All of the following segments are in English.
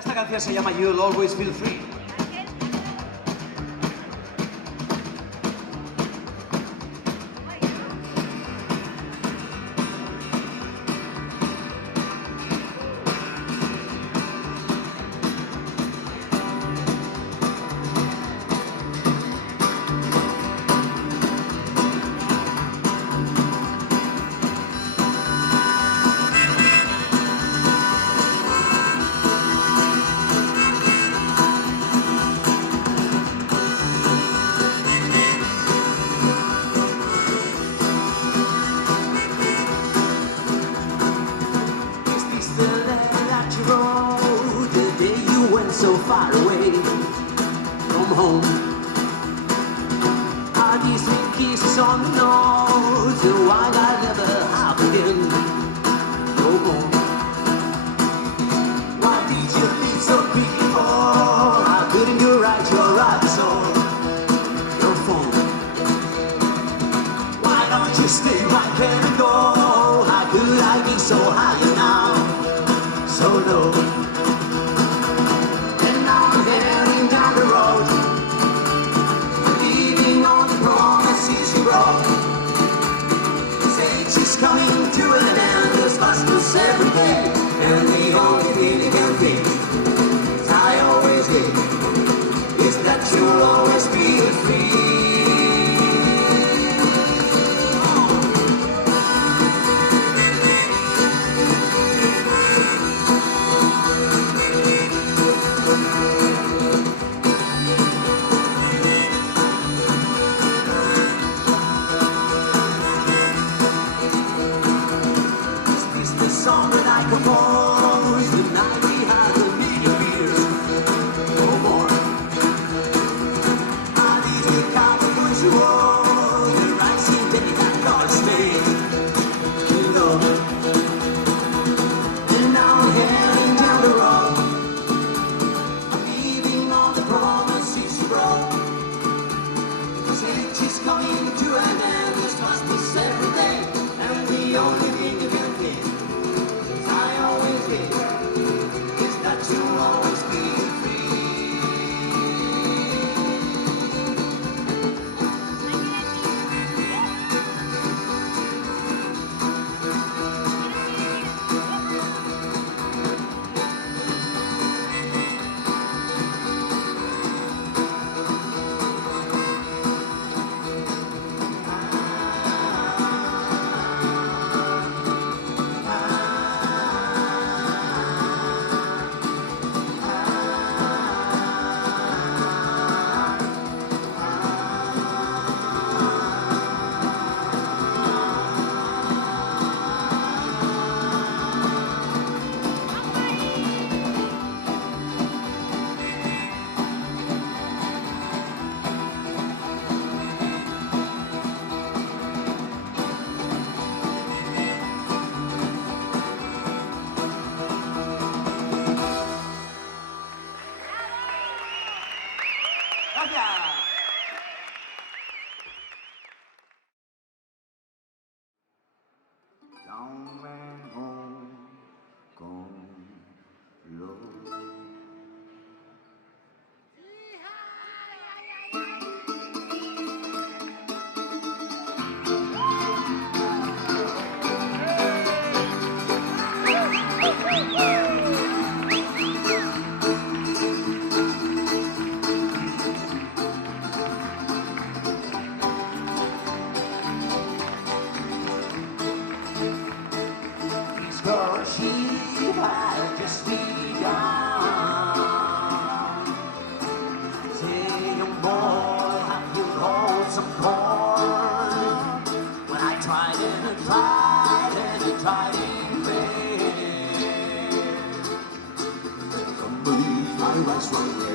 Esta canción se llama You'll Always Feel Free. So far away from home. Are these sweet kisses on the nose and why I never have again? No more. Why did you leave so quickly for? How couldn't you write your address on your phone? Why don't you stay right there and go? How could I be so high and now so low? She's coming to an end, there's Christmas every day, and the only feeling I feel, as I always did, is that you'll always be free. Song that I composed the night we had a million beers. No more. I need to count the push you all. The right seat that you had got to stay. You know. And now I'm heading down the road. I'm leaving all the promises you broke. This age is coming to an end. This must be every day. And the only thing you can think is that you'll always be Long man home, gone low. She had just begun. Say, young boy, have you hold some corn? When I tried and I tried and I tried in vain, don't believe my wife's one way.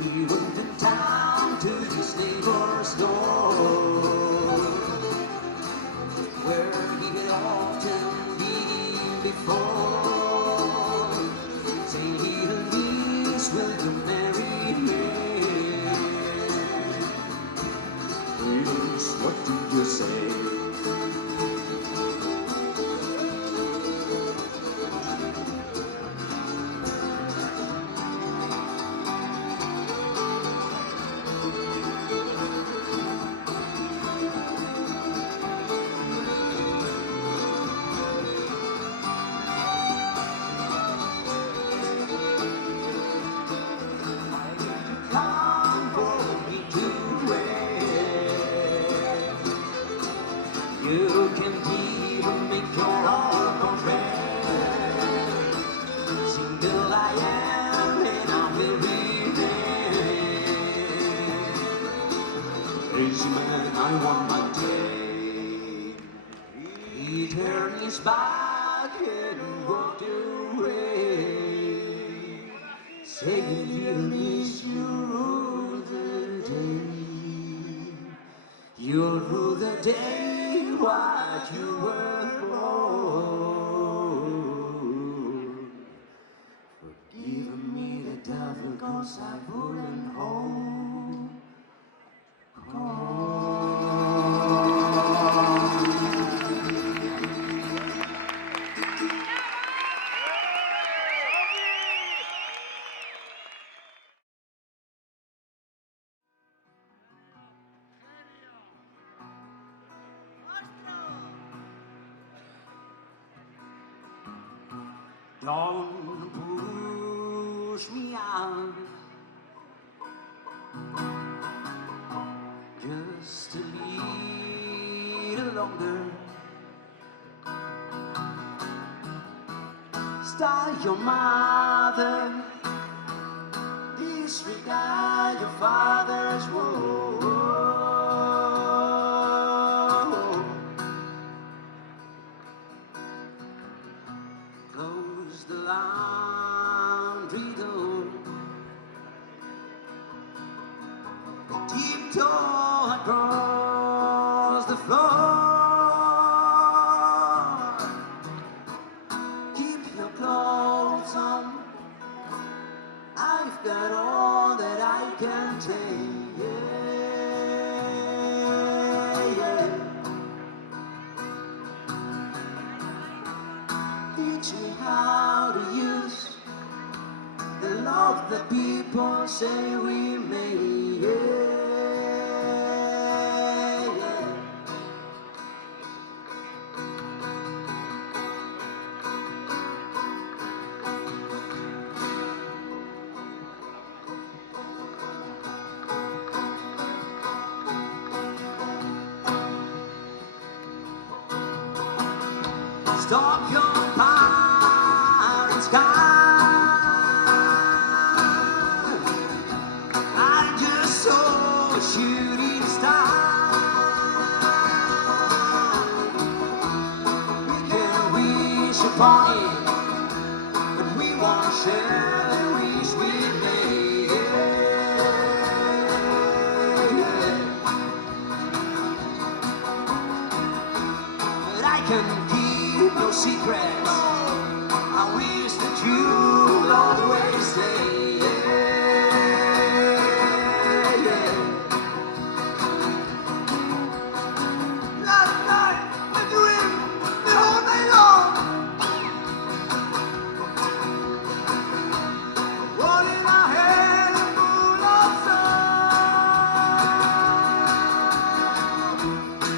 He went in town to his neighbor's door. before. Say, little miss, will you marry me? Please, what do you say? Come for me to wait. You can even make your own friend. Single I am and I will remain. Crazy man, I want my day. He turned his back and walked away, saying he'll miss you rule the day. You'll rule the day what you were born. Forgive me the devil, 'cause I wouldn't hold. Don't push me out, just a little longer. Start your mother, disregard your father's word. Close the laundry door, tiptoe across the floor. Keep your clothes on, I've got all that I can take. Yeah. Teach me how to use the love that people say we made. Yeah. Stop your parents' gun. I just saw a shooting star. We can wish upon it, but we won't share the wish we made. But I can keep no secrets. I wish that you'll always stay. Last night I dreamed the whole night long, holding my head full of song.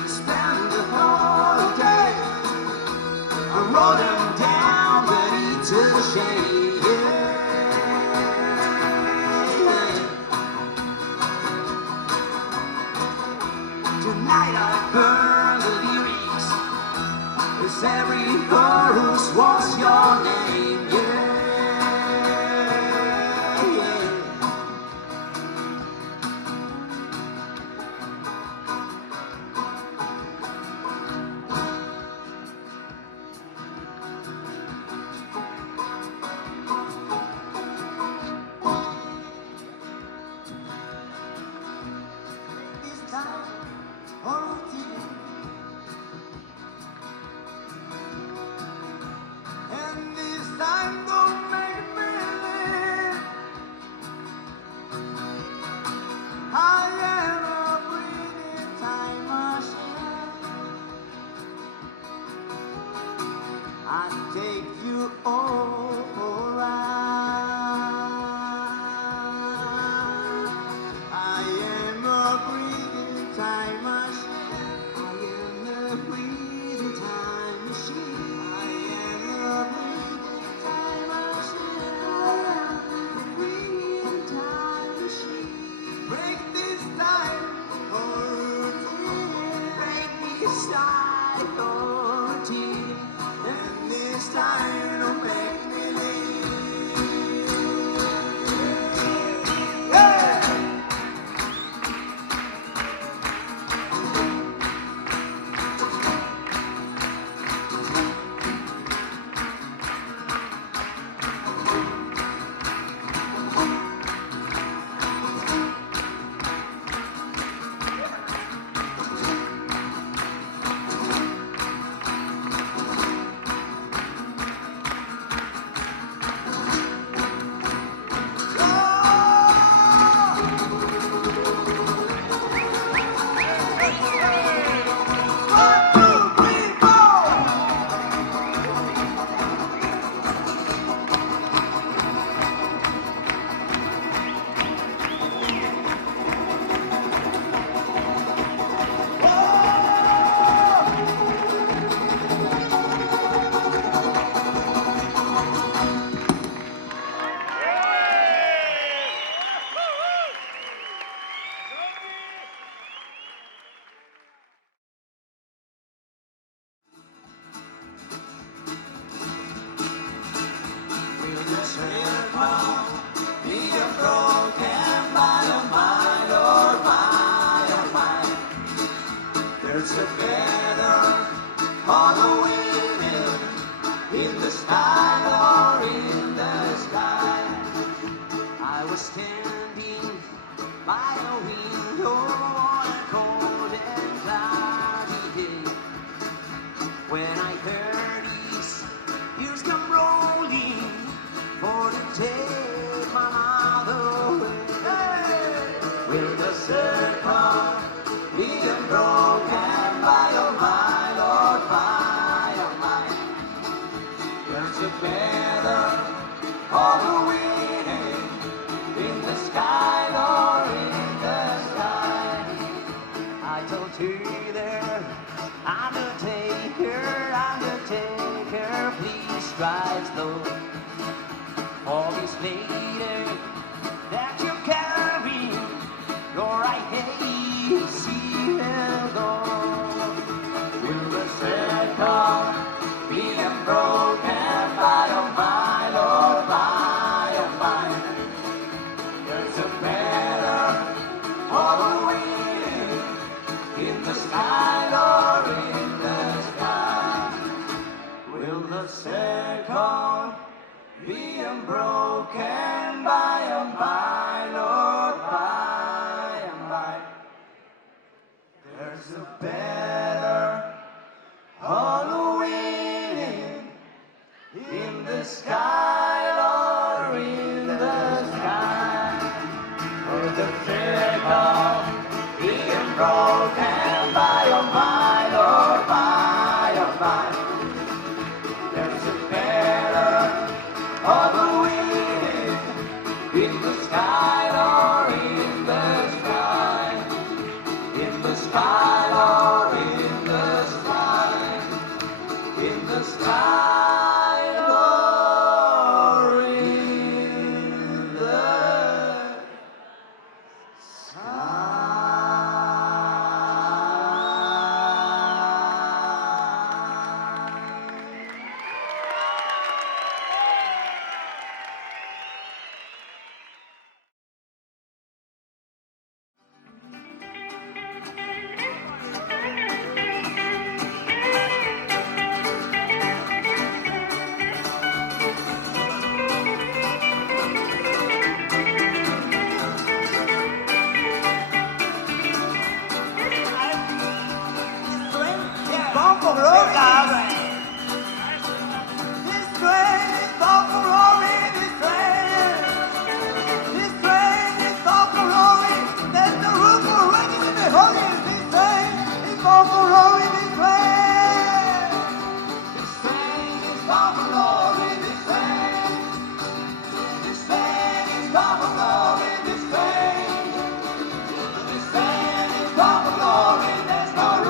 Spent the whole day, I wrote them down, but it's a shame. Tonight I burn the lyrics, 'cause every chorus was your name. Yeah. This time, all to you. together on a windmill in the sky or in the sky. I was standing by a window on a cold and cloudy day when I heard these years come rolling for to take my mother away. Will the circle be unbroken by oh my Lord, by oh my? We're together all the way in the sky or in the sky. I told you there, Undertaker, please strike slow. All this lady that you're carrying, Lord, I hate to see her go. Will the circle be unbroken by oh my Lord, by oh my? There's a better all the way in the sky or in the sky. Will the circle be unbroken by oh my Lord, by and by? There's a better Halloween in the sky or in the sky. Will the circle be unbroken by oh my Lord, by oh my? There's a better Halloween in the sky or in the sky. In the sky or in the sky. In the sky or in the bound for glory. There's no room for the righteous and the holy. This train is bound for glory. This train is bound for glory. This train is bound for glory. This train is bound for glory. There's no room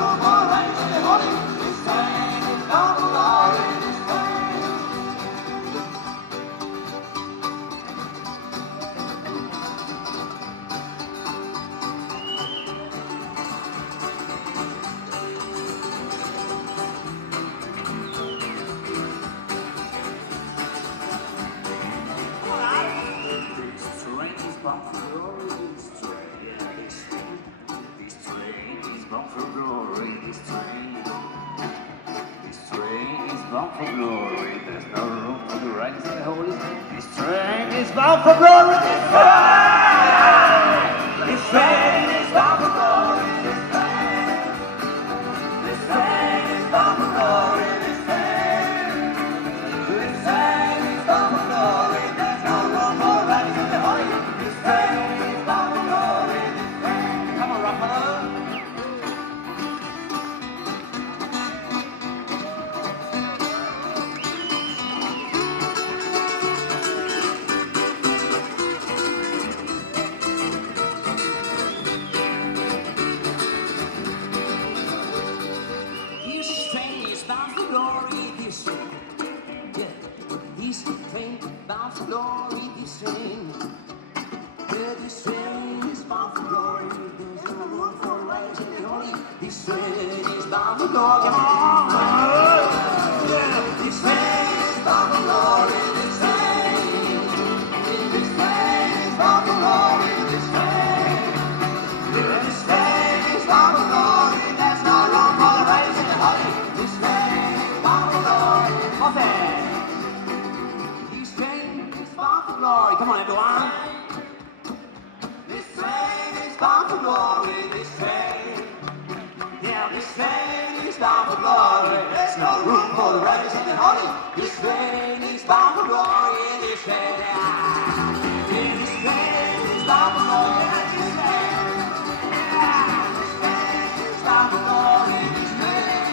for the righteous and the holy. This train is bound for glory. This train. Come on, Raphael. Bound for glory, this train. Yeah, this train is bound for glory. There's no room for right and holy. This train is bound for glory. Come on! Yeah, this train is bound for glory. This train is bound for glory. This train is bound for glory. There's no room glory, this train. Yeah, this train is bound for glory. There's no room for the righteous and the holy. This train is bound for glory, this train. Yeah, this train is bound for glory, this train. Yeah, this train is bound for glory, this train.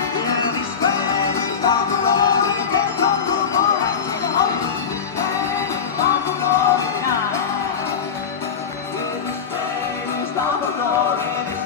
Yeah, this train is bound for glory. There's no room for the righteous and the holy. This train is bound for glory. Yeah, this train is bound for glory.